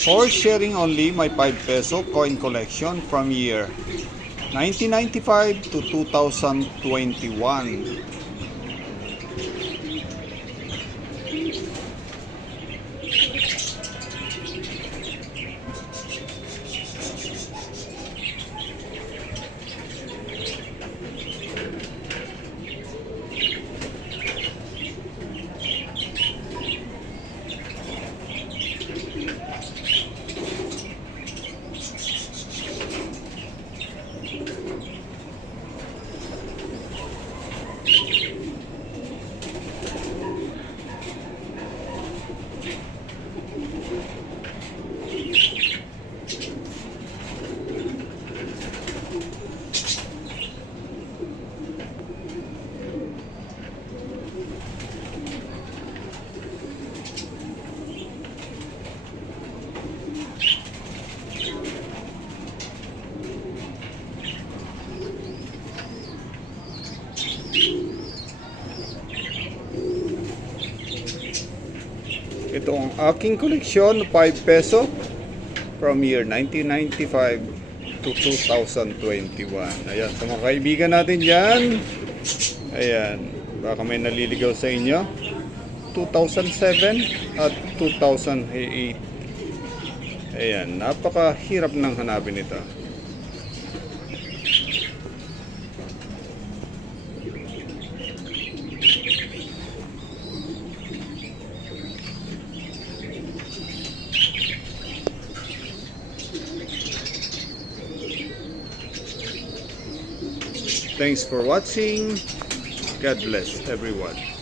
For sharing only my 5 peso coin collection from year 1995 to 2021. Ito ang aking koleksyon, 5 peso from year 1995 to 2021. Ayan, sa mga kaibigan natin dyan, ayan, baka may naliligaw sa inyo, 2007 at 2008. Ayan, napakahirap ng hanapin ito. Thanks for watching. God bless everyone.